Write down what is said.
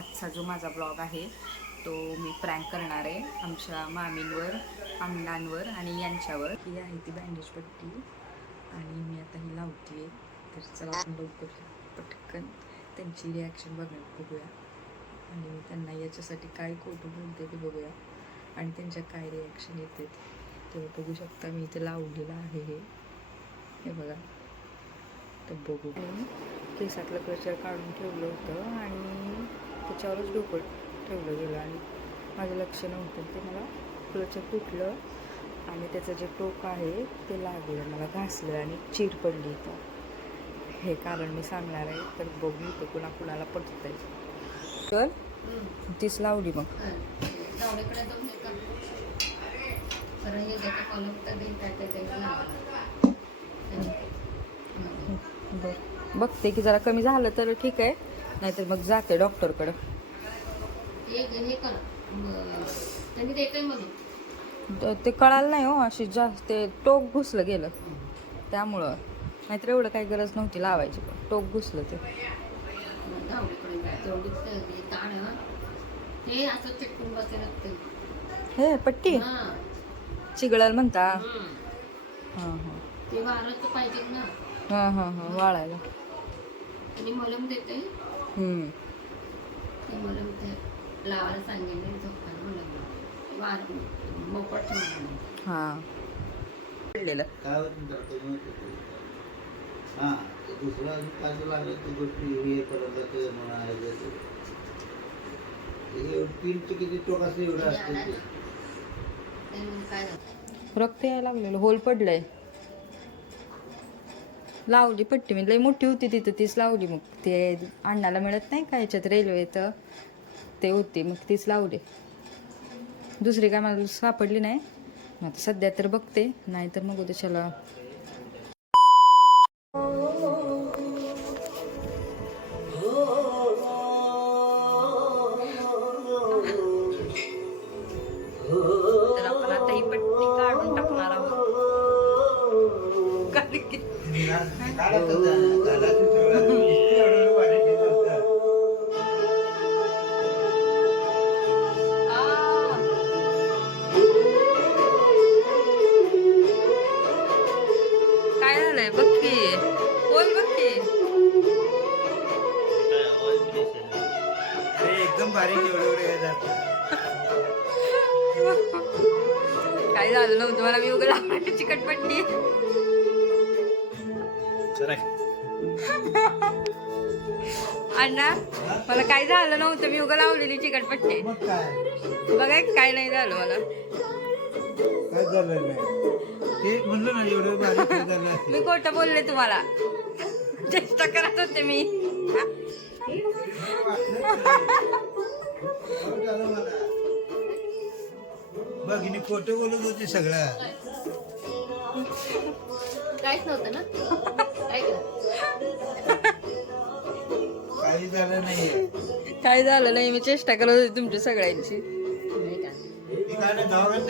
आजचा जो माझा ब्लॉग आहे तो मी प्रँक करणार आहे आमच्या मामींवर, अण्णांवर आणि यांच्यावर. ही आहे ती बँडेज पट्टी आणि मी आता ही लावते. तर चला आपण लवकर पटकन त्यांची रिॲक्शन बघूया आणि मी त्यांना याच्यासाठी काय खोटं बोलते ते बघूया आणि त्यांच्या काय रिॲक्शन येते ते बघू शकता. मी इथे लावलेलं आहे हे बघा. तर बघू. केसातलं क्लचर काढून ठेवलं होतं आणि त्याच्यावरच डोकं ठेवलं गेलं आणि माझं लक्ष नव्हतं. ते मला क्लचर तुटलं आणि त्याचं जे टोक आहे ते लागलं, मला घासलं आणि चीर पडली. तर हे कारण मी सांगणार आहे. तर बघू तर कुणाला पटत आहे. तर तीच लावली मग. बघते की जरा कमी झालं तर ठीक आहे, नाहीतर मग जाते डॉक्टरकडं. ते कळालं नाही हो, अशी जास्त ते टोक घुसलं गेलं त्यामुळं. नाहीतर एवढं काही गरज नव्हती लावायची, पण टोक घुसलं ते. हे पट्टी चिगळाल म्हणता. हां हां ते वारं पाहिजे ना. हां हां हां वाळायला. आणि मलम देते. ते मलम ते लावायला सांगितलं झोपायला मलम वार मोकट ठेवलं. हां पडलेलं. हां दुसरा काय लागलं ती गोष्टी हे करत हे पिनचे किती टोक असते एवढं असते काय रक्त यायला लागलेलं, होल पडलंय. लावली पट्टी मी, लई मोठी होती तिथं, तीच लावली. मग ते अण्णाला मिळत नाही का याच्यात रेल्वेत ते होती, मग तीच लावली. दुसरी काय मला सापडली नाही. मग सध्या तर बघते, नाही तर मग उद्याच्याला. तर आपण आता ही पट्टी काढून टाकणार आहोत. काय झालंय बघ की, बोल बघ की. एकदम बारीक एवढे काय झालं नव्हतं मला, मी उघड चिकटपट्टी. अण्णा मला काय झालं नव्हतं, मी उगा लावलेली चिकटपट्टी. बघा काय नाही झालं मला. काय झालं नाही ते म्हणलं ना एवढं बारीक झालं. मी खोटं बोलले तुम्हाला, चेष्टा करत होते मी. बघ हिने खोटं बोलत होते सगळं. काहीच नव्हतं ना. काही झालं नाही. काय झालं नाही, मी चेष्टा करत होते तुमच्या सगळ्यांची. नाही का गावात